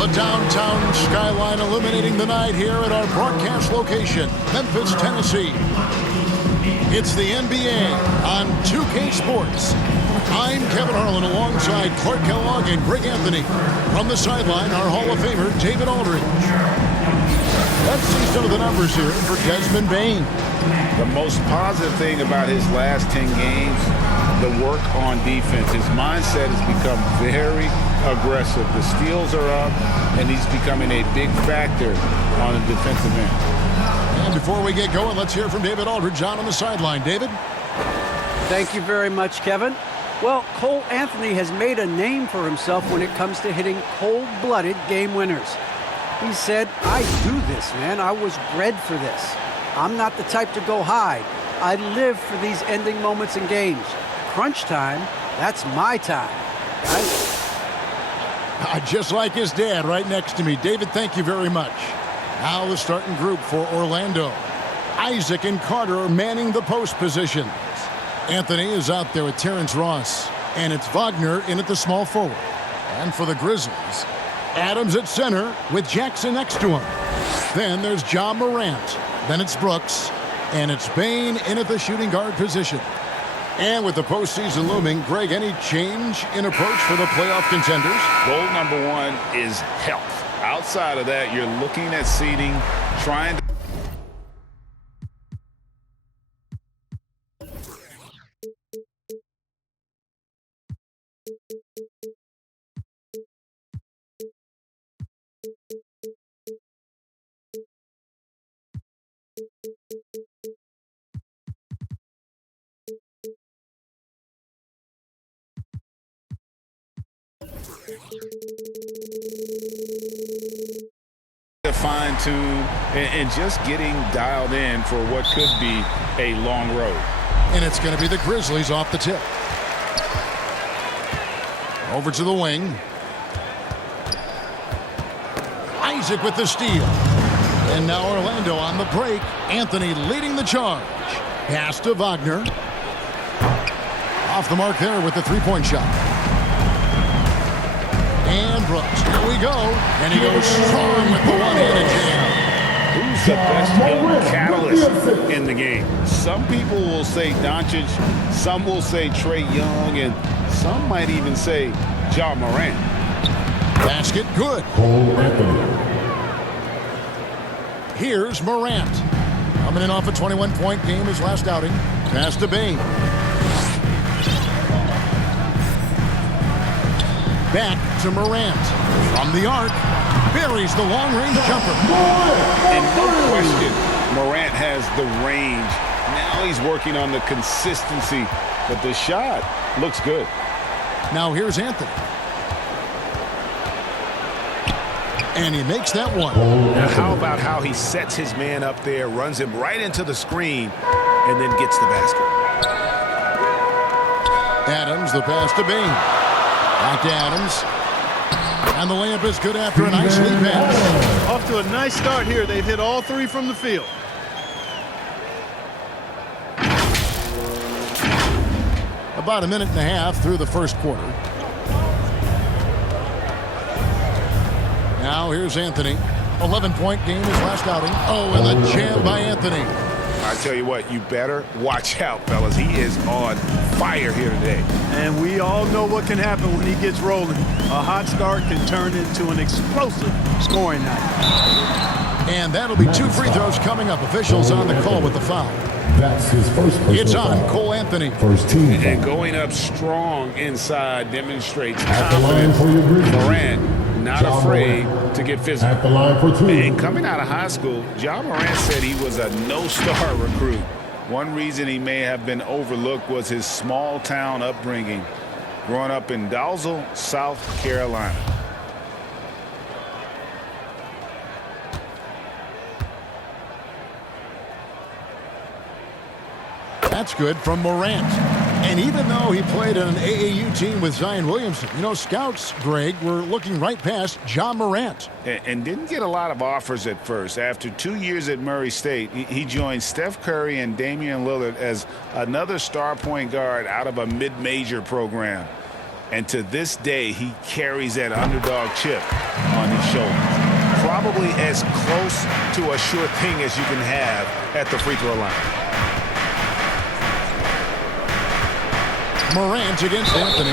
The downtown skyline illuminating the night here at our broadcast location, Memphis, Tennessee. It's the NBA on 2K Sports. I'm Kevin Harlan alongside Clark Kellogg and Greg Anthony. From the sideline, our Hall of Famer, David Aldridge. Let's see some of the numbers here for Desmond Bane. The most positive thing about his last 10 games, the work on defense. His mindset has become very aggressive. The steals are up, and he's becoming a big factor on the defensive end. And before we get going, let's hear from David Aldridge on the sideline. David? Thank you very much, Kevin. Well, Cole Anthony has made a name for himself when it comes to hitting cold-blooded game winners. He said, I do this, man. I was bred for this. I'm not the type to go hide. I live for these ending moments in games. Crunch time, that's my time. Just like his dad right next to me. David, thank you very much. Now the starting group for Orlando. Isaac and Carter are manning the post positions. Anthony is out there with Terrence Ross. And it's Wagner in at the small forward. And for the Grizzlies, Adams at center with Jackson next to him. Then there's Ja Morant. Then it's Brooks. And it's Bane in at the shooting guard position. And with the postseason looming, Greg, any change in approach for the playoff contenders? Goal number one is health. Outside of that, you're looking at seeding, trying to fine-tune and just getting dialed in for what could be a long road. And it's going to be the Grizzlies off the tip. Over to the wing. Isaac with the steal. And now Orlando on the break. Anthony leading the charge. Pass to Wagner. Off the mark there with the three-point shot. And Brooks, here we go. And he goes strong with the one-handed jam. Who's the best young catalyst in the game? Some people will say Doncic, some will say Trae Young, and some might even say Ja Morant. Basket good. Cole Anthony. Here's Morant. Coming in off a 21-point game his last outing. Pass to Bane. Back to Morant. From the arc. Buries the long-range jumper. And no question, Morant has the range. Now he's working on the consistency, but the shot looks good. Now here's Anthony. And he makes that one. Now how about how he sets his man up there, runs him right into the screen, and then gets the basket. Adams, the pass to Bane. Back to Adams. And the layup is good after a nice lead pass. Off to a nice start here. They've hit all three from the field. About a minute and a half through the first quarter. Now here's Anthony. 11-point game his last outing. Oh, and the jam by Anthony. I tell you what, you better watch out, fellas. He is on fire here today. And we all know what can happen when he gets rolling. A hot start can turn into an explosive scoring night. And that'll be two free throws coming up. Officials on the call with the foul. That's his first personal It's on foul. Cole Anthony. First team foul. And going up strong inside demonstrates At the line confidence. for your Grizzlies. Morant not Ja afraid Morant. to get physical. At the line for two. And coming out of high school, Ja Morant said he was a no-star recruit. One reason he may have been overlooked was his small-town upbringing, growing up in Dalzell, South Carolina. That's good from Morant. And even though he played on an AAU team with Zion Williamson, you know, scouts, Greg, were looking right past Ja Morant. And didn't get a lot of offers at first. After 2 years at Murray State, he joined Steph Curry and Damian Lillard as another star point guard out of a mid-major program. And to this day, he carries that underdog chip on his shoulders. Probably as close to a sure thing as you can have at the free throw line. Morant against Anthony.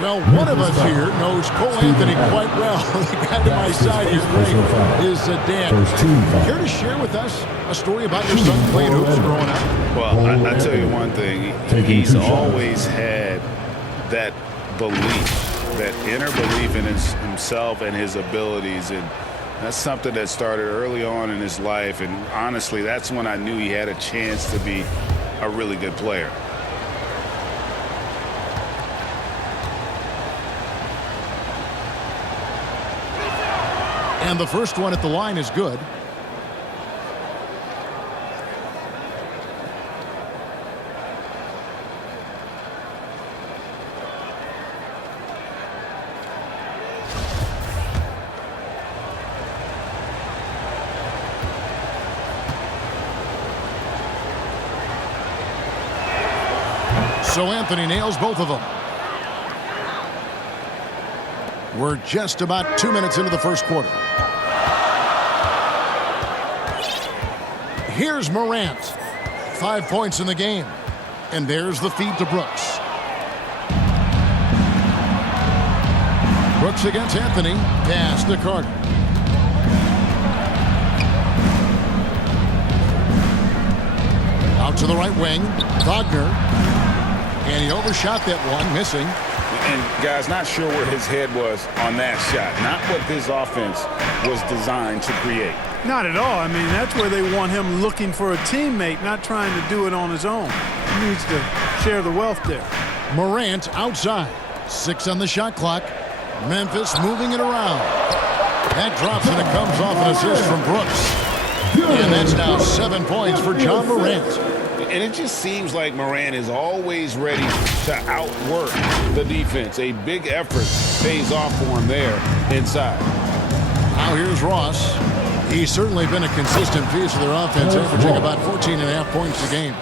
Well, one of us here knows Cole Anthony quite well. The guy to my side is great, is Dan. Care to share with us a story about your son playing hoops growing up? Well, I tell you one thing. He's always had that belief, that inner belief in himself and his abilities. And that's something that started early on in his life. And honestly, that's when I knew he had a chance to be a really good player. And the first one at the line is good. So Anthony nails both of them. We're just about 2 minutes into the first quarter. Here's Morant. 5 points in the game. And there's the feed to Brooks. Brooks against Anthony. Pass to Carter. Out to the right wing. Wagner. And he overshot that one, missing. And, guys, not sure where his head was on that shot. Not what his offense was designed to create. Not at all. I mean, that's where they want him looking for a teammate, not trying to do it on his own. He needs to share the wealth there. Morant outside. 6 on the shot clock. Memphis moving it around. That drops and it comes off an assist from Brooks. And that's now 7 points for John Morant. And it just seems like Morant is always ready to outwork the defense. A big effort pays off for him there inside. Now here's Ross. He's certainly been a consistent piece of their offense, averaging about 14.5 points a game.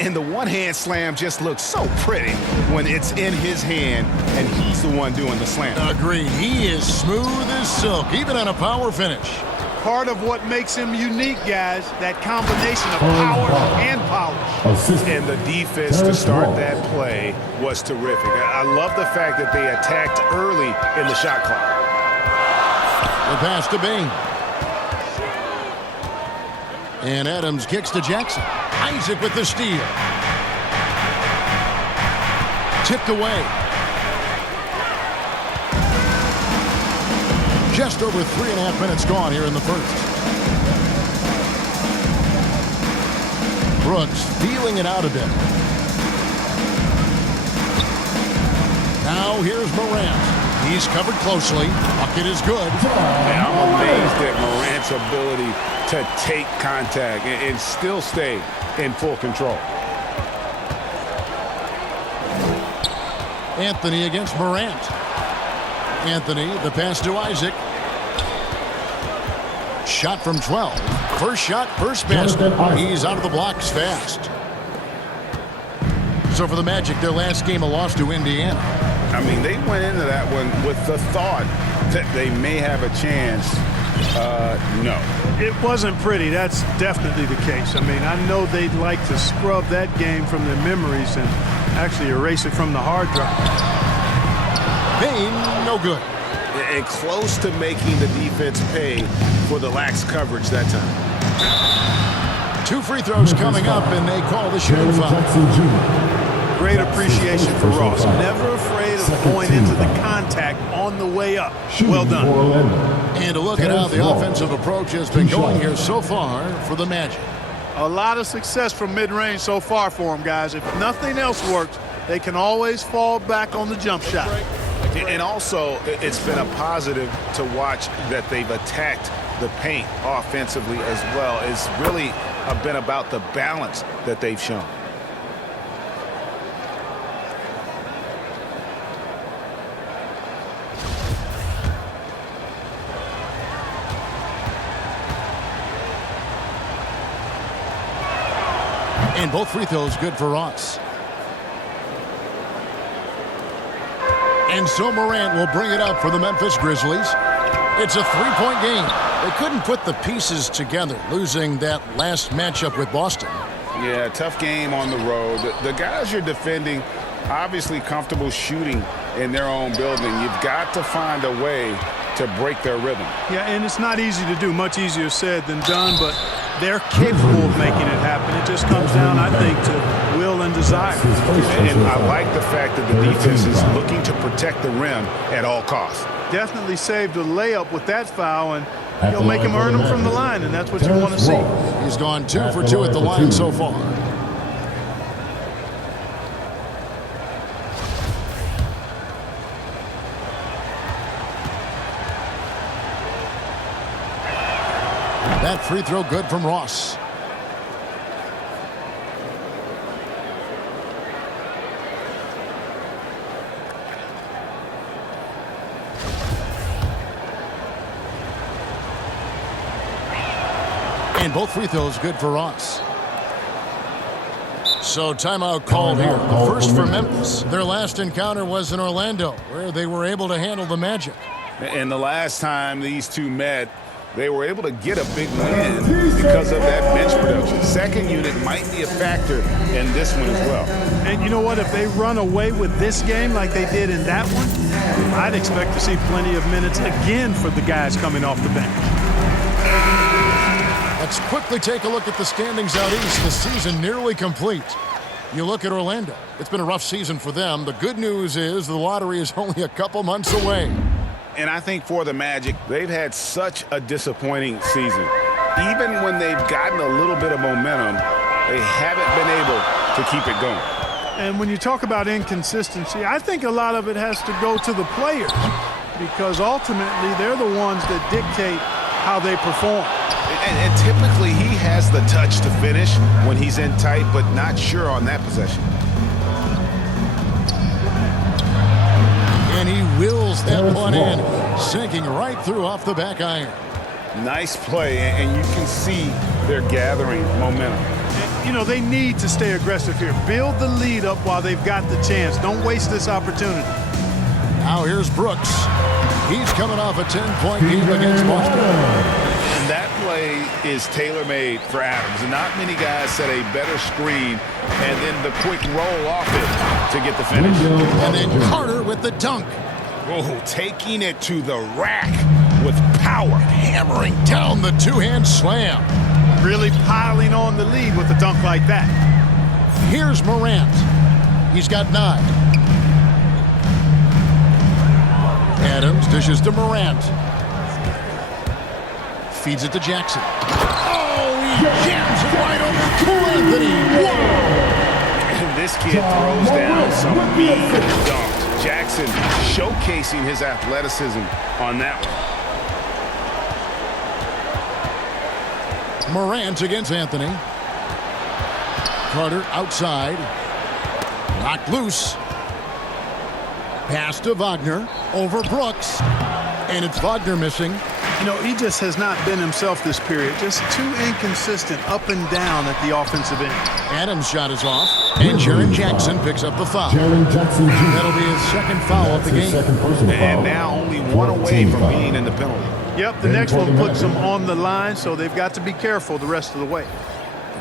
And the one-hand slam just looks so pretty when it's in his hand and he's the one doing the slam. Agreed. He is smooth as silk, even on a power finish. Part of what makes him unique, guys, that combination of power and polish. And the defense to start that play was terrific. I love the fact that they attacked early in the shot clock. The pass to Bain. And Adams kicks to Jackson. Isaac with the steal. Tipped away. Just over 3.5 minutes gone here in the first. Brooks feeling it out a bit. Now here's Morant. He's covered closely. Bucket is good. And I'm amazed at Morant's ability to take contact and still stay in full control. Anthony against Morant. Anthony, the pass to Isaac. Shot from 12. First shot, first basket. He's out of the blocks fast. So for the Magic, their last game, a loss to Indiana. I mean, they went into that one with the thought that they may have a chance. No. It wasn't pretty. That's definitely the case. I mean, I know they'd like to scrub that game from their memories and actually erase it from the hard drive. Bain, no good. And close to making the defense pay for the lax coverage that time. 2 free throws coming up, and they call the shooting foul. Great appreciation for Ross. Never afraid of going into the contact on the way up. Well done. And a look at how the offensive approach has been going here so far for the Magic. A lot of success from mid-range so far for them, guys. If nothing else works, they can always fall back on the jump shot. And also, it's been a positive to watch that they've attacked the paint offensively as well. It's really been about the balance that they've shown. And both free throws good for Ross. And so Morant will bring it up for the Memphis Grizzlies. It's a three-point game. They couldn't put the pieces together, losing that last matchup with Boston. Yeah, tough game on the road. The guys you're defending, obviously comfortable shooting in their own building. You've got to find a way to break their rhythm. Yeah, and it's not easy to do. Much easier said than done, but they're capable of making it happen. It just comes down, I think, to will and desire. And I like the fact that the defense is looking to protect the rim at all costs. Definitely saved a layup with that foul, and he'll make him earn them from the line, and that's what you want to see. He's gone 2 for 2 at the line so far. That free throw good from Ross. And both free throws good for Ross. So timeout called here. First for Memphis. Their last encounter was in Orlando, where they were able to handle the Magic. And the last time these two met, they were able to get a big win because of that bench production. Second unit might be a factor in this one as well. And you know what? If they run away with this game like they did in that one, I'd expect to see plenty of minutes again for the guys coming off the bench. Let's quickly take a look at the standings out east. The season nearly complete. You look at Orlando. It's been a rough season for them. The good news is the lottery is only a couple months away. And I think for the Magic, they've had such a disappointing season. Even when they've gotten a little bit of momentum, they haven't been able to keep it going. And when you talk about inconsistency, I think a lot of it has to go to the players, because ultimately they're the ones that dictate how they perform. And typically he has the touch to finish when he's in tight, but not sure on that possession. And he wills that one in, sinking right through off the back iron. Nice play, and you can see they're gathering momentum. You know, they need to stay aggressive here. Build the lead up while they've got the chance. Don't waste this opportunity. Now here's Brooks. He's coming off a 10-point game against Boston. And that play is tailor-made for Adams. And not many guys set a better screen and then the quick roll off it to get the finish. And then Carter with the dunk. Oh, taking it to the rack with power. Hammering down the two-hand slam. Really piling on the lead with a dunk like that. Here's Morant. He's got 9. Adams dishes to Morant. Feeds it to Jackson. Oh, he jams it right over Cole Anthony. Whoa! And this kid throws down some mean dunks. Jackson showcasing his athleticism on that one. Morant against Anthony. Carter outside. Knocked loose. Pass to Wagner. Over Brooks. And it's Wagner missing. You know, he just has not been himself this period. Just too inconsistent up and down at the offensive end. Adams' shot is off. And Jaren Jackson picks up the foul. Jackson Jr. That'll be his second foul of the game. Second personal And foul. now only one away from being in the penalty. Yep, the next one puts them on the line, so they've got to be careful the rest of the way.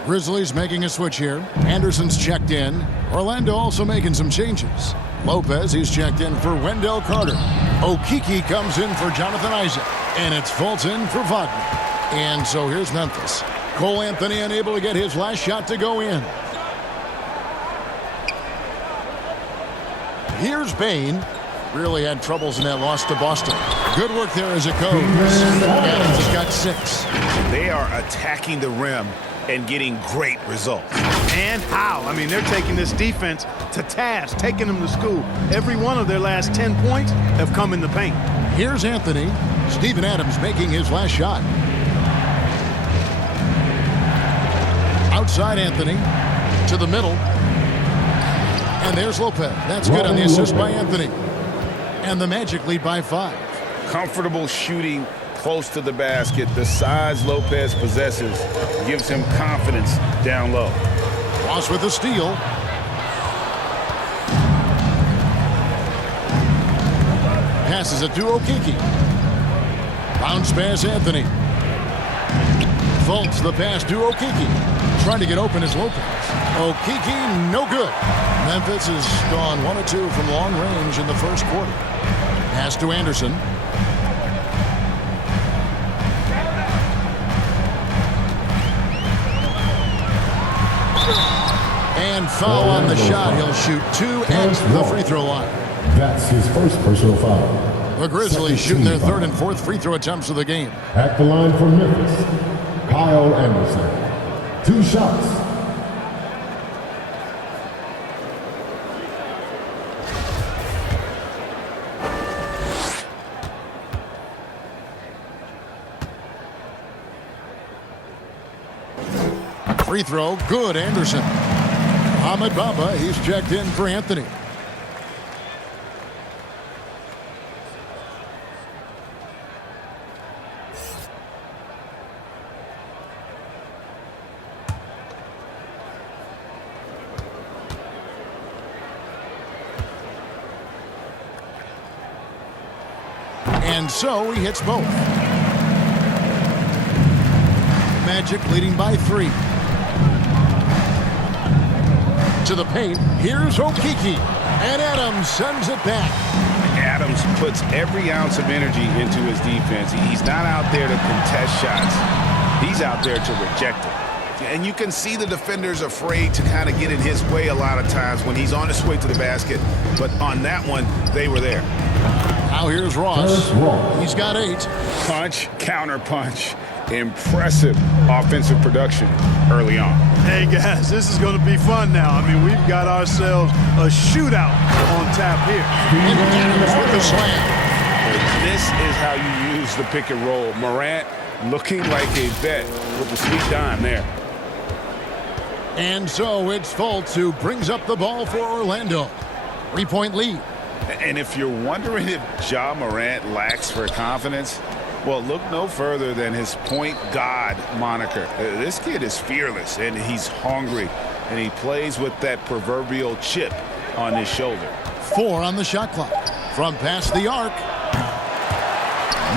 Grizzlies making a switch here. Anderson's checked in. Orlando also making some changes. Lopez, he's checked in for Wendell Carter. Okeke comes in for Jonathan Isaac. And it's Fulton for Wagner. And so here's Memphis. Cole Anthony unable to get his last shot to go in. Here's Bain. Really had troubles in that loss to Boston. Good work there as it goes. Adams has got 6. They are attacking the rim and getting great results. And how? I mean, they're taking this defense to task, taking them to school. Every one of their last 10 points have come in the paint. Here's Anthony. Steven Adams making his last shot. Outside Anthony. To the middle. And there's Lopez. That's good on the assist by Anthony. And the Magic lead by 5. Comfortable shooting close to the basket. The size Lopez possesses gives him confidence down low. Ross with the steal. Passes it to Okeke. Bounce pass Anthony. Fultz the pass to Okeke. Trying to get open is Lopez. Okeke, no good. Memphis has gone 1 of 2 from long range in the first quarter. Pass to Anderson. And foul on the shot. He'll shoot 2 at the free throw line. That's his first personal foul. The Grizzlies shooting their third and fourth free throw attempts of the game. At the line for Memphis, Kyle Anderson. 2 shots. Free throw, good, Anderson. Ahmed Baba, he's checked in for Anthony. And so he hits both. Magic leading by 3. To the paint, here's Okeke. And Adams sends it back. Adams puts every ounce of energy into his defense. He's not out there to contest shots. He's out there to reject them. And you can see the defenders afraid to kind of get in his way a lot of times when he's on his way to the basket. But on that one, they were there. Now here's Ross. He's got 8. Punch, counter punch. Impressive offensive production early on. Hey, guys, this is going to be fun now. I mean, we've got ourselves a shootout on tap here. And Adams with the slam. This is how you use the pick and roll. Morant looking like a vet with the sweet dime there. And so it's Fultz who brings up the ball for Orlando. 3-point lead. And if you're wondering if Ja Morant lacks for confidence, well, look no further than his point god moniker. This kid is fearless, and he's hungry, and he plays with that proverbial chip on his shoulder. 4 on the shot clock. From past the arc.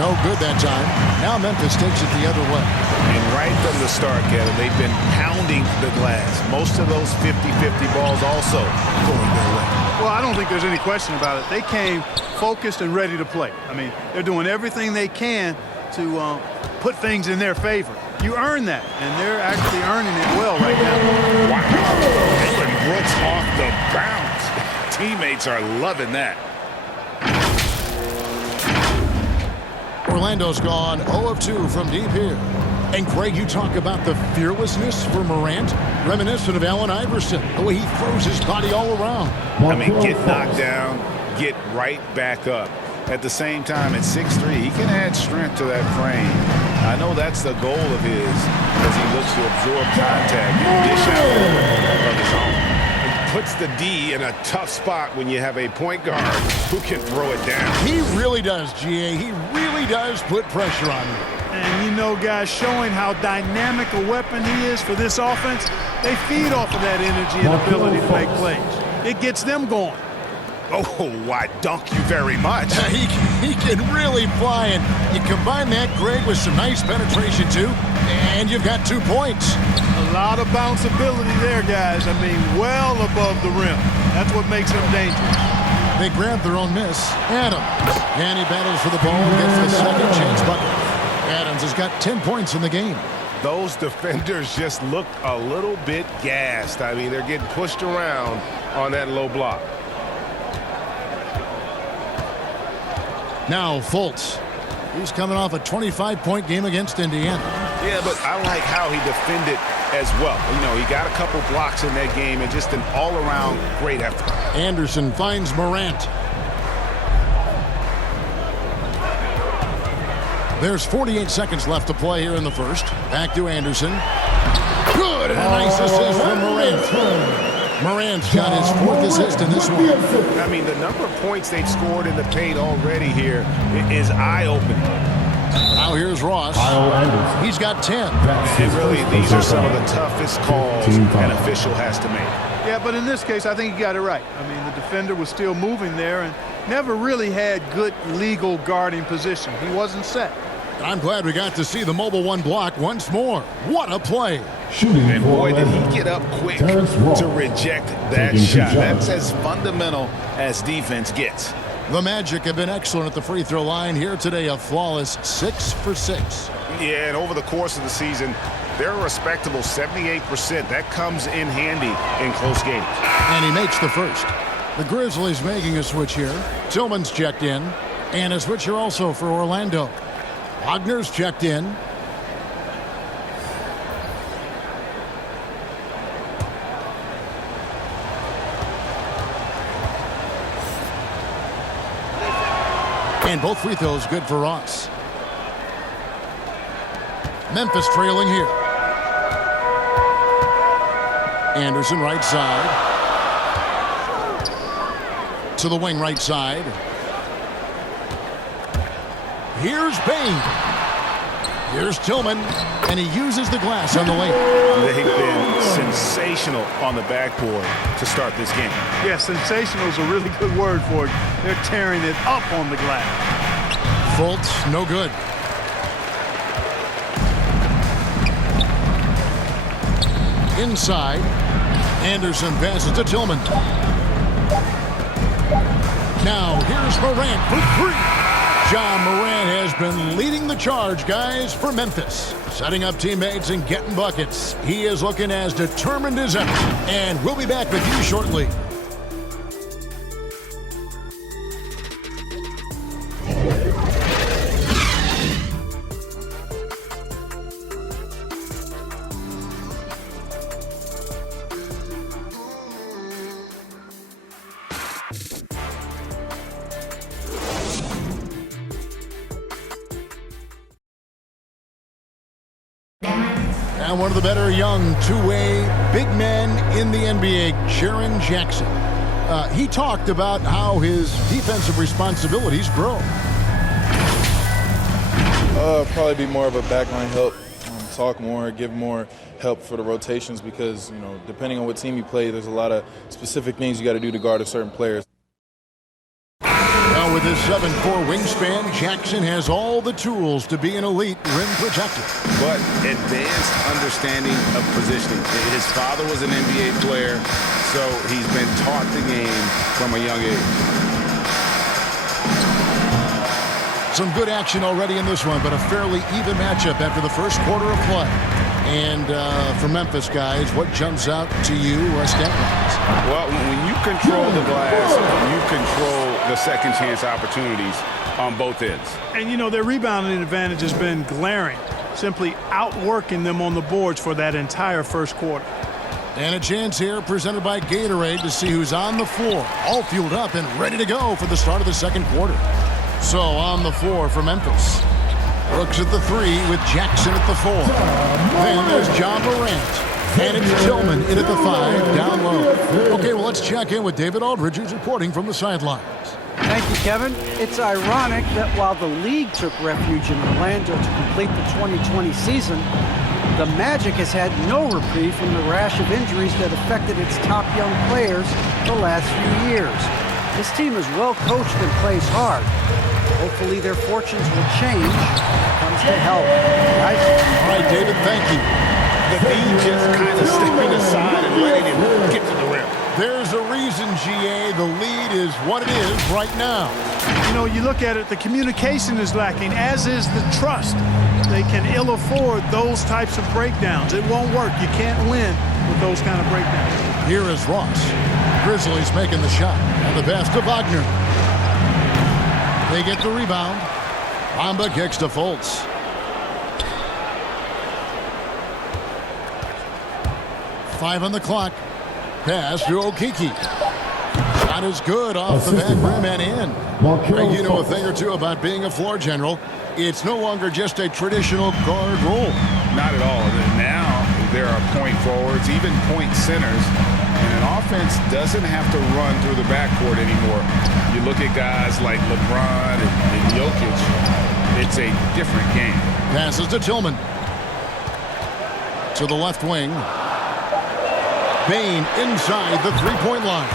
No good that time. Now Memphis takes it the other way. And right from the start, Kevin, they've been pounding the glass. Most of those 50-50 balls also going their way. Well, I don't think there's any question about it. They came focused and ready to play. I mean, they're doing everything they can to put things in their favor. You earn that, and they're actually earning it well right now. Wow. Dylan Brooks off the bounce. Teammates are loving that. Orlando's gone 0 of 2 from deep here. And Craig, you talk about the fearlessness for Morant, reminiscent of Allen Iverson, the way he throws his body all around. I mean, get knocked down, get right back up. At the same time, at 6'3", he can add strength to that frame. I know that's the goal of his as he looks to absorb contact and dish out of his own. It puts the D in a tough spot when you have a point guard who can throw it down. He really does, GA. He really does put pressure on you. And, you know, guys, showing how dynamic a weapon he is for this offense, they feed off of that energy and ability to make plays. It gets them going. Oh, I dunk you very much. He can really fly, and you combine that, Greg, with some nice penetration, too, and you've got 2 points. A lot of bounce ability there, guys. I mean, well above the rim. That's what makes him dangerous. They grab their own miss. Adams. And he battles for the ball and gets the second chance bucket. Adams has got 10 points in the game. Those defenders just look a little bit gassed. I mean, they're getting pushed around on that low block. Now Fultz. He's coming off a 25-point game against Indiana. Yeah, but I like how he defended as well. You know, he got a couple blocks in that game and just an all-around great effort. Anderson finds Morant. There's 48 seconds left to play here in the first. Back to Anderson. Good, and a nice assist from Morant. Morant's got his 4th assist in this one. I mean, the number of points they've scored in the paint already here is eye-opening. Now here's Ross. He's got 10. And really, these are some of the toughest calls an official has to make. Yeah, but in this case, I think he got it right. I mean, the defender was still moving there, and never really had good legal guarding position. He wasn't set. I'm glad we got to see the mobile one block once more. What a play. Shooting And for boy, did Orlando, he get up quick Terrence Ross. to reject that Taking 2 shot. shots. That's as fundamental as defense gets. The Magic have been excellent at the free throw line here today. A flawless 6 for 6. Yeah, and over the course of the season, they're a respectable 78%. That comes in handy in close games. And he makes the first. The Grizzlies making a switch here. Tillman's checked in. And a switch here also for Orlando. Wagner's checked in. And both free throws good for Ross. Memphis trailing here. Anderson right side. To the wing right side. Here's Bain. Here's Tillman. And he uses the glass on the lane. They've been sensational on the backboard to start this game. Yeah, sensational is a really good word for it. They're tearing it up on the glass. Fultz, no good. Inside. Anderson passes to Tillman. Now here's Morant for 3. John Morant has been leading the charge, guys, for Memphis. Setting up teammates and getting buckets. He is looking as determined as ever. And we'll be back with you shortly. And one of the better young two-way big men in the NBA, Jaren Jackson. He talked about how his defensive responsibilities grow. Probably be more of a backline help, talk more, give more help for the rotations because, you know, depending on what team you play, there's a lot of specific things you got to do to guard a certain player. Now with his 7'4" wingspan, Jackson has all the tools to be an elite rim protector. But advanced understanding of positioning. His father was an NBA player, so he's been taught the game from a young age. Some good action already in this one, but a fairly even matchup after the first quarter of play. And for Memphis, guys, what jumps out to you stat-wise? Well, when you control the glass, you control the second chance opportunities on both ends. And, you know, their rebounding advantage has been glaring, simply outworking them on the boards for that entire first quarter. And a chance here presented by Gatorade to see who's on the floor, all fueled up and ready to go for the start of the second quarter. So on the floor for Memphis. Brooks at the 3 with Jackson at the 4. Then there's John Morant. And it's Tillman in at the 5, down low. Okay, well, let's check in with David Aldridge, who's reporting from the sidelines. Thank you, Kevin. It's ironic that while the league took refuge in Orlando to complete the 2020 season, the Magic has had no reprieve from the rash of injuries that affected its top young players the last few years. This team is well coached and plays hard. Hopefully their fortunes will change when it comes to health. Guys? All right, David, thank you. The lead just kind of stepping aside and letting him get to the rim. There's a reason, GA, the lead is what it is right now. You know, you look at it, the communication is lacking, as is the trust. They can ill afford those types of breakdowns. It won't work. You can't win with those kind of breakdowns. Here is Ross. Grizzlies making the shot. And the pass to Wagner. They get the rebound. Bamba kicks to Fultz. Five on the clock. Pass to Okeke. Shot is good off the back rim and in. Greg, you know a thing or two about being a floor general. It's no longer just a traditional guard role. Not at all. Now there are point forwards, even point centers, and an offense doesn't have to run through the backcourt anymore. You look at guys like LeBron and Jokic, it's a different game. Passes to Tillman. To the left wing. Bain inside the three-point line.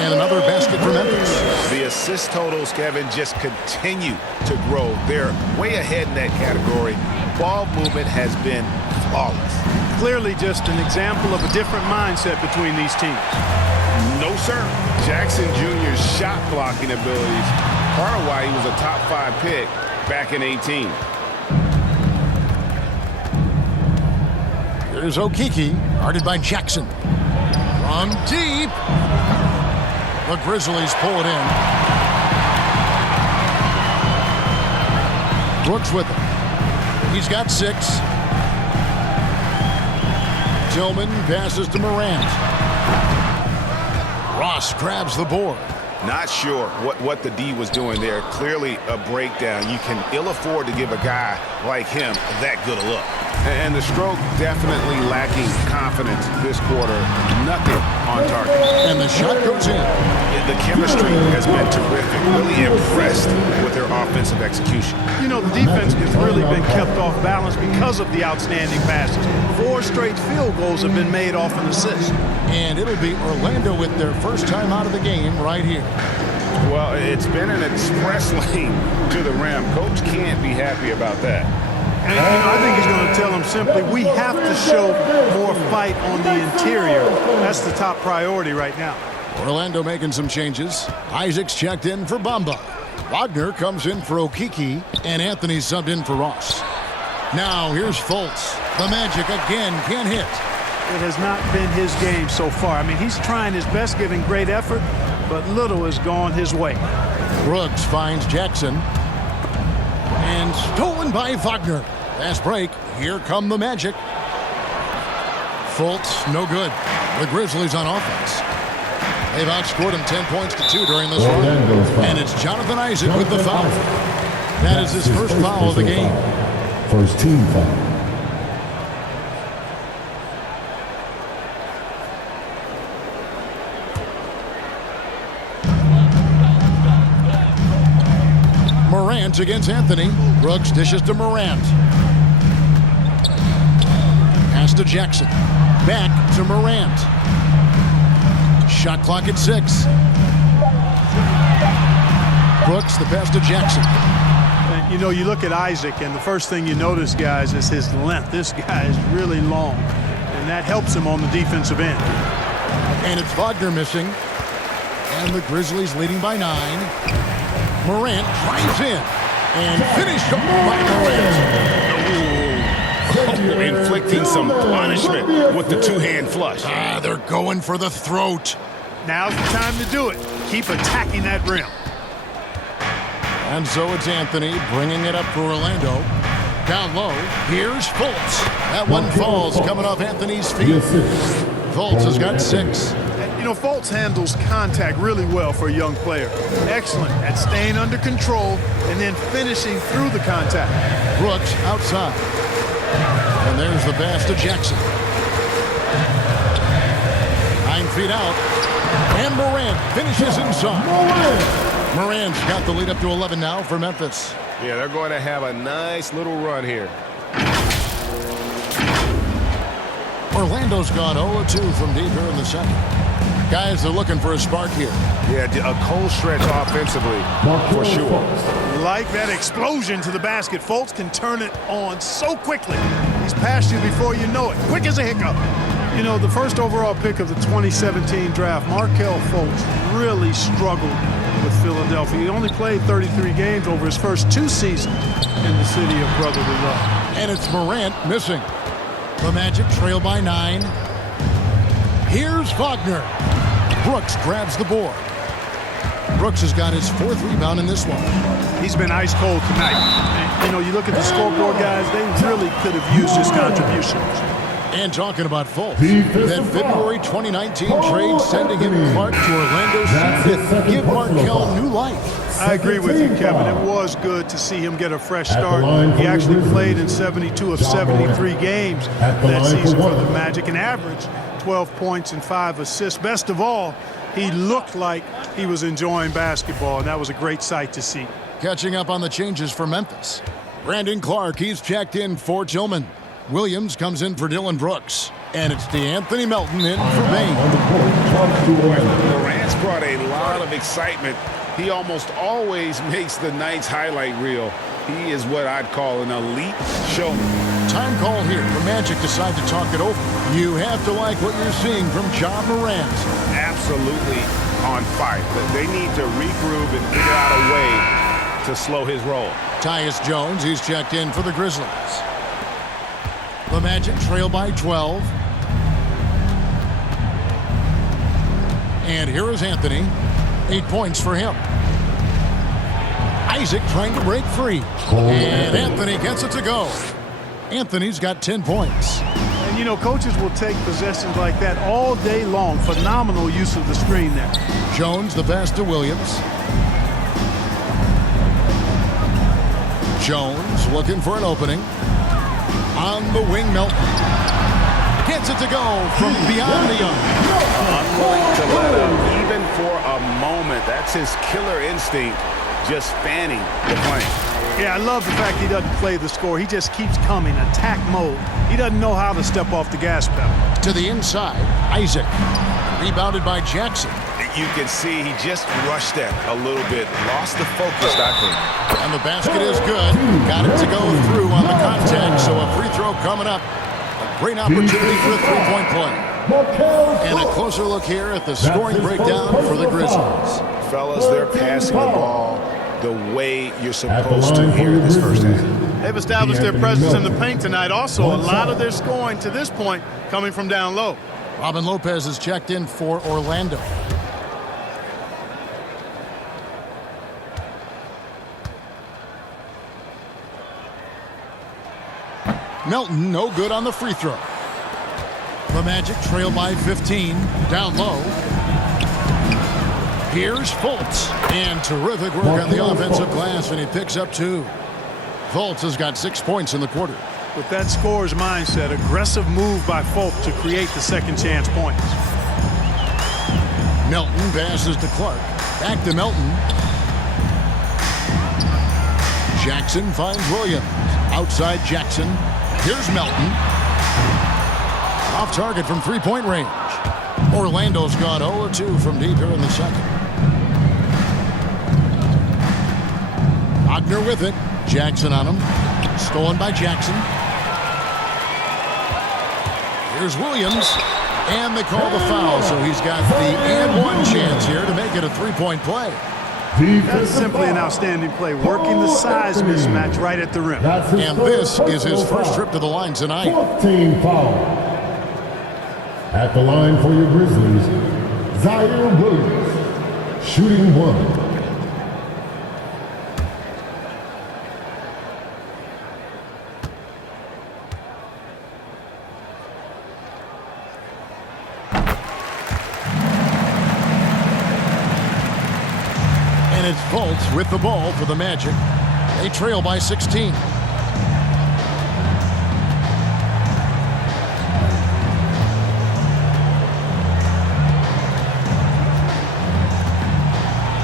And another basket for Memphis. The assist totals, Kevin, just continue to grow. They're way ahead in that category. Ball movement has been flawless. Clearly just an example of a different mindset between these teams. No, sir. Jackson Jr.'s shot blocking abilities, part of why he was a top 5 pick back in 18. Here's Okeke, guarded by Jackson. From deep. The Grizzlies pull it in. Brooks with it. He's got 6. Tillman passes to Morant. Ross grabs the board. Not sure what the D was doing there. Clearly a breakdown. You can ill afford to give a guy like him that good a look. And the stroke definitely lacking confidence this quarter. Nothing on target. And the shot goes in. The chemistry has been terrific. Really impressed with their offensive execution. You know, the defense has really been kept off balance because of the outstanding passes. 4 straight field goals have been made off an assist. And it'll be Orlando with their first time out of the game right here. Well, it's been an express lane to the rim. Coach can't be happy about that. And you know, I think he's going to tell them simply, we have to show more fight on the interior. That's the top priority right now. Orlando making some changes. Isaac's checked in for Bamba. Wagner comes in for Okeke, and Anthony subbed in for Ross. Now here's Fultz. The Magic again can't hit. It has not been his game so far. I mean, he's trying his best, giving great effort, but little has gone his way. Brooks finds Jackson. And stolen by Wagner. Fast break. Here come the Magic. Fultz, no good. The Grizzlies on offense. They've outscored him 10 points to 2 during this run. And it's Jonathan Isaac with the foul. That is his first foul of the game. First team foul. Morant against Anthony. Brooks dishes to Morant. Pass to Jackson. Back to Morant. Shot clock at 6. Brooks, the pass to Jackson. And, you know, you look at Isaac, and the first thing you notice, guys, is his length. This guy is really long, and that helps him on the defensive end. And it's Wagner missing. And the Grizzlies leading by 9. Morant drives in and finished up by Morant. Oh, inflicting some punishment with the 2-hand flush. They're going for the throat. Now's the time to do it. Keep attacking that rim. And so it's Anthony bringing it up for Orlando. Down low, here's Fultz. That one falls coming off Anthony's feet. Fultz has got 6. You know, Fultz handles contact really well for a young player. Excellent at staying under control and then finishing through the contact. Brooks outside. And there's the pass to Jackson. 9 feet out. And Morant finishes inside. Morant's got the lead up to 11 now for Memphis. Yeah, they're going to have a nice little run here. Orlando's gone 0-2 from deep here in the second. Guys, they're looking for a spark here. Yeah, a cold stretch offensively, for sure. Like that explosion to the basket. Fultz can turn it on so quickly. He's past you before you know it. Quick as a hiccup. You know, the first overall pick of the 2017 draft, Markelle Fultz really struggled with Philadelphia. He only played 33 games over his first 2 seasons in the city of brotherly love. And it's Morant missing. The Magic trail by 9. Here's Wagner. Brooks grabs the board. Brooks has got his 4th rebound in this one. He's been ice cold tonight. And, you know, you look at the scoreboard, guys, they really could have used his contributions. And talking about Fultz, that February 2019 trade sending him Clark to Orlando seemed to give Markelle new life. I agree with you, Kevin. It was good to see him get a fresh start. He actually played in 72 of 73 games that season for the Magic and averaged 12 points and 5 assists. Best of all, he looked like he was enjoying basketball, and that was a great sight to see. Catching up on the changes for Memphis. Brandon Clark, he's checked in for Tillman. Williams comes in for Dylan Brooks. And it's DeAnthony Melton in for Bain. Morant's brought a lot of excitement. He almost always makes the night's highlight reel. He is what I'd call an elite showman. Time call here. The Magic decide to talk it over. You have to like what you're seeing from John Morant. Absolutely on fire. They need to regroup and figure out a way to slow his roll. Tyus Jones, he's checked in for the Grizzlies. The Magic trail by 12. And here is Anthony. 8 points for him. Isaac trying to break free. And Anthony gets it to go. Anthony's got 10 points. And, you know, coaches will take possessions like that all day long. Phenomenal use of the screen there. Jones, the pass to Williams. Jones looking for an opening. On the wing, Melton. Gets it to go from beyond the arc. Unwilling to let up, even for a moment. That's his killer instinct, just fanning the plane. Yeah, I love the fact he doesn't play the score. He just keeps coming, attack mode. He doesn't know how to step off the gas pedal. To the inside, Isaac. Rebounded by Jackson. You can see he just rushed that a little bit. Lost the focus, I think. And the basket is good. Got it to go through on the contact, so a free throw coming up. A great opportunity for a three-point play. And a closer look here at the scoring breakdown for the Grizzlies. Fellas, they're passing the ball the way you're supposed to here in this first half. They've established their presence in the paint tonight. Also, a lot of their scoring to this point coming from down low. Robin Lopez is checked in for Orlando. Melton, no good on the free throw. The Magic trail by 15, down low. Here's Fultz, and terrific work on the offensive glass, and he picks up 2. Fultz has got 6 points in the quarter. With that scorer's mindset, aggressive move by Fultz to create the second chance points. Melton passes to Clark. Back to Melton. Jackson finds Williams. Outside Jackson. Here's Melton. Off target from three-point range. Orlando's gone 0-2 from deep here in the second. Wagner with it. Jackson on him. Stolen by Jackson. Here's Williams. And they call the foul, so he's got the and one chance here to make it a three-point play. That's simply an outstanding play, working the size mismatch right at the rim. And this is his first trip to the line tonight. 14 foul. At the line for your Grizzlies, Zaire Williams, shooting 1. It's Fultz with the ball for the Magic. They trail by 16.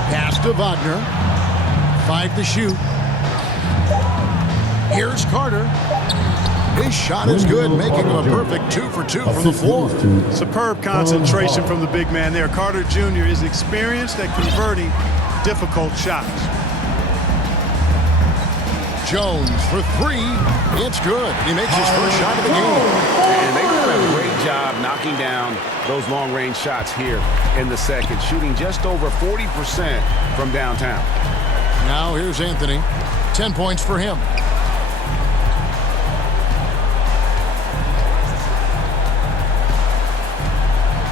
Pass to Wagner. 5 to shoot. Here's Carter. His shot is good, making him a perfect 2 for 2 from the floor. Superb concentration from the big man there. Carter Jr. is experienced at converting difficult shots. Jones for 3. It's good. He makes his first shot of the game. And they've done a great job knocking down those long-range shots here in the second, shooting just over 40% from downtown. Now here's Anthony. 10 points for him.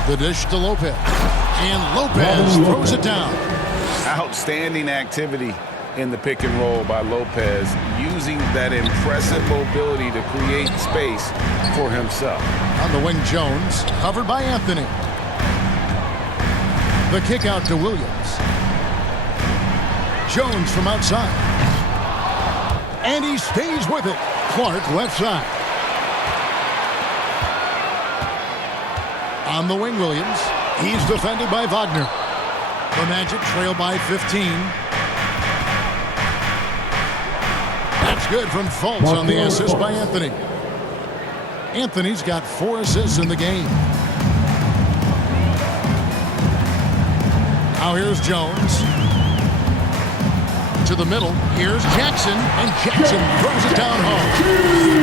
The dish to Lopez. And Lopez throws it down. Outstanding activity in the pick and roll by Lopez, using that impressive mobility to create space for himself. On the wing, Jones, covered by Anthony. The kick out to Williams. Jones from outside. And he stays with it. Clark left side. On the wing, Williams. He's defended by Wagner. The Magic trail by 15. That's good from Fultz on the assist by Anthony. Anthony's got 4 assists in the game. Now here's Jones. To the middle. Here's Jackson. And Jackson throws it down home.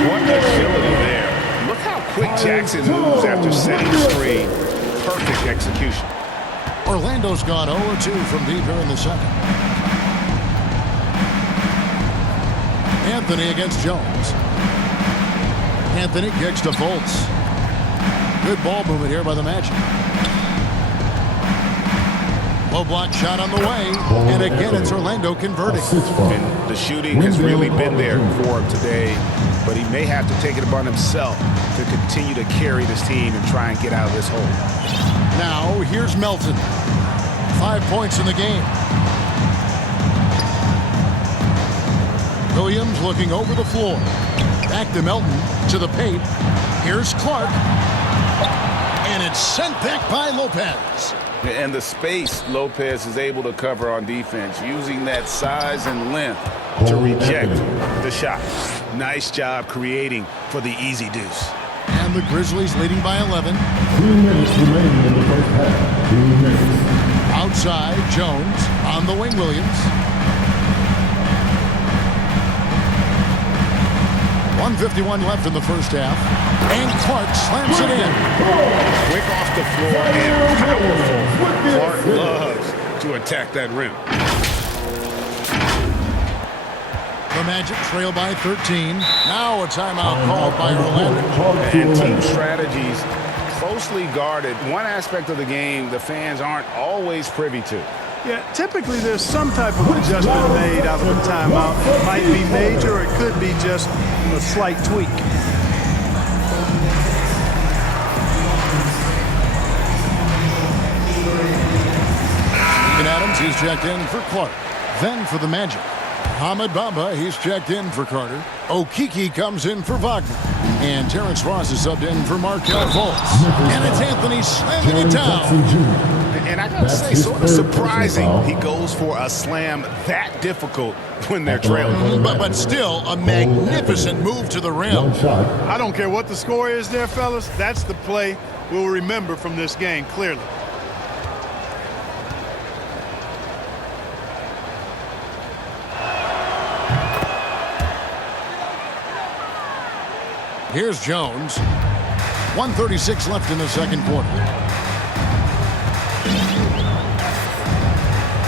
What agility there. Look how quick Jackson moves after setting the screen. Perfect execution. Orlando's gone 0-2 from deep here in the second. Anthony against Jones. Anthony kicks to Fultz. Good ball movement here by the Magic. Low block shot on the way. And again, it's Orlando converting. And the shooting has really been there for him today, but he may have to take it upon himself to continue to carry this team and try and get out of this hole. Now, here's Melton. 5 points in the game. Williams looking over the floor. Back to Melton, to the paint. Here's Clark. And it's sent back by Lopez. And the space Lopez is able to cover on defense, using that size and length to reject the shot. Nice job creating for the easy deuce. And the Grizzlies leading by 11. 2 minutes remaining in the first half. 2 minutes. Outside, Jones on the wing, Williams. 1:51 left in the first half. And Clark slams it in. Quick off the floor and powerful. Clark loves to attack that rim. The Magic trail by 13. Now a timeout called by Orlando. And team strategies closely guarded. One aspect of the game the fans aren't always privy to. Yeah, typically there's some type of adjustment made out of a timeout. It might be major or it could be just a slight tweak. Steven Adams, he's checked in for Clark. Then for the Magic. Hamid Bamba, he's checked in for Carter. Okiki comes in for Wagner. And Terrence Ross is subbed in for Markelle Fultz. And it's Anthony slamming it down. And I gotta say, sort of surprising he goes for a slam that difficult when they're trailing. But still, a magnificent move to the rim. I don't care what the score is there, fellas. That's the play we'll remember from this game, clearly. Here's Jones. 1:36 left in the second quarter.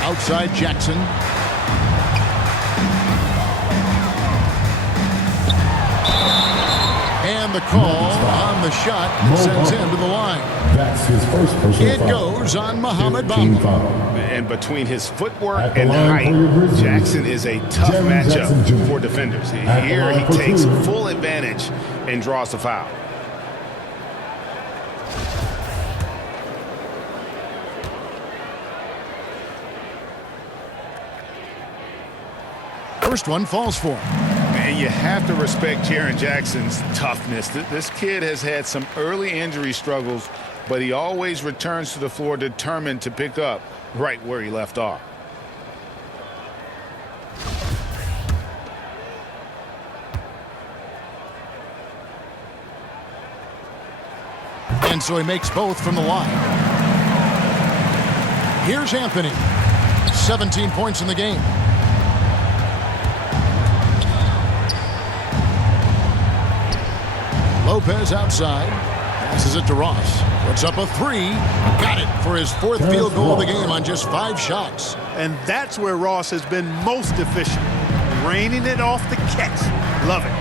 Outside Jackson. And the call on the shot that sends him to the line. That's his first personal It foul. goes on Hamid 15 Bamba. foul. And between his footwork At the and line for your height, Grizzlies, Jackson is a tough Jaren Jackson Jr. matchup for defenders. At the Here line he for takes two. full advantage and draws the foul. First one falls for him. And you have to respect Jaren Jackson's toughness. This kid has had some early injury struggles, but he always returns to the floor determined to pick up right where he left off. And so he makes both from the line. Here's Anthony. 17 points in the game. Lopez outside. Passes it to Ross. Puts up a three. Got it for his 4th field goal of the game on just 5 shots. And that's where Ross has been most efficient. Raining it off the catch. Love it.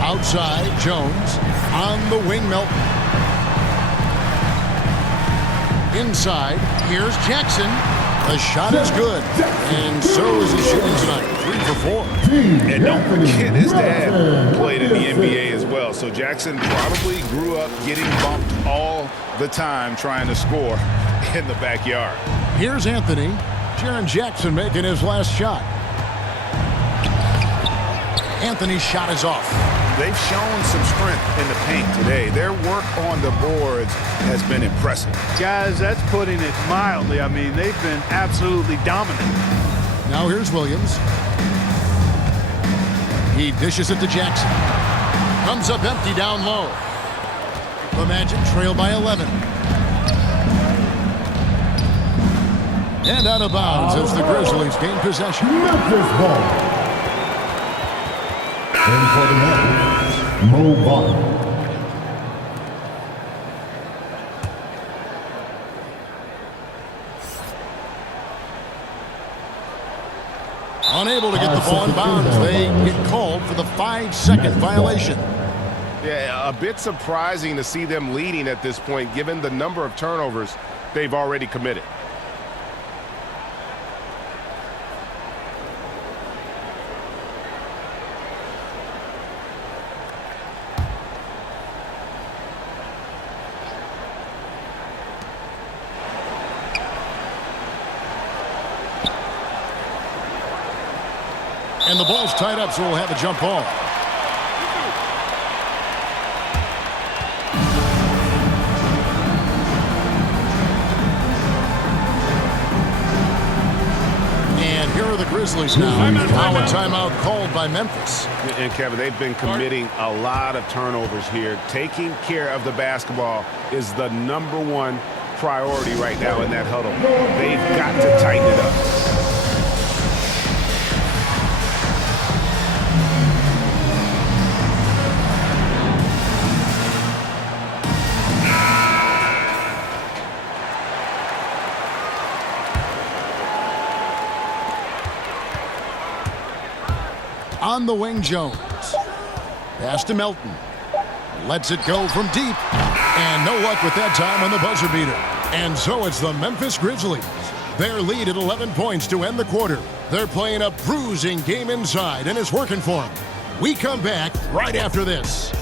Outside, Jones. On the wing, Melton. Inside, here's Jackson. The shot is good. And so is his shooting tonight. 3 for 4. And don't forget, his dad played in the NBA as well. So Jackson probably grew up getting bumped all the time trying to score in the backyard. Here's Anthony. Jaren Jackson making his last shot. Anthony's shot is off. They've shown some strength in the paint today. Their work on the boards has been impressive. Guys, that's putting it mildly. I mean, they've been absolutely dominant. Now here's Williams. He dishes it to Jackson. Comes up empty down low. The Magic trail by 11. And out of bounds as the Grizzlies gain possession. Memphis ball. And for the Magic, Mo Butler. Unable to get the ball in bounds. They get called for the 5-second violation. Yeah, a bit surprising to see them leading at this point, given the number of turnovers they've already committed. And the ball's tied up, so we'll have a jump ball. And here are the Grizzlies now. Now a timeout called by Memphis. And Kevin, they've been committing a lot of turnovers here. Taking care of the basketball is the #1 priority right now in that huddle. They've got to tighten it up. On the wing, Jones. Pass to Melton. Lets it go from deep. And no luck with that time on the buzzer beater. And so it's the Memphis Grizzlies. Their lead at 11 points to end the quarter. They're playing a bruising game inside, and it's working for them. We come back right after this.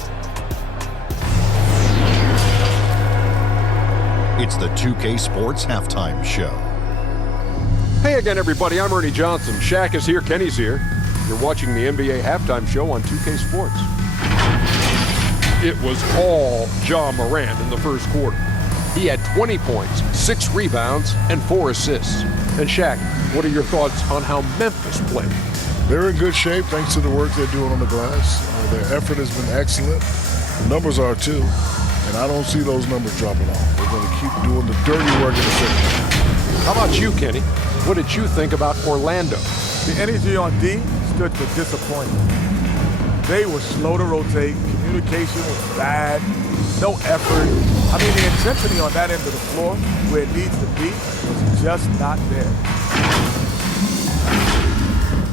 It's the 2K Sports Halftime Show. Hey again, everybody. I'm Ernie Johnson. Shaq is here. Kenny's here. You're watching the NBA Halftime Show on 2K Sports. It was all Ja Morant in the first quarter. He had 20 points, 6 rebounds, and 4 assists. And Shaq, what are your thoughts on how Memphis played? They're in good shape thanks to the work they're doing on the glass. Their effort has been excellent. The numbers are too. And I don't see those numbers dropping off. They're going to keep doing the dirty work in the second. How about you, Kenny? What did you think about Orlando? The energy on D stood for disappointment. They were slow to rotate. Communication was bad. No effort. I mean, the intensity on that end of the floor, where it needs to be, was just not there.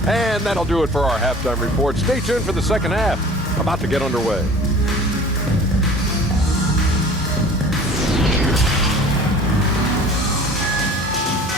And that'll do it for our halftime report. Stay tuned for the second half. About to get underway.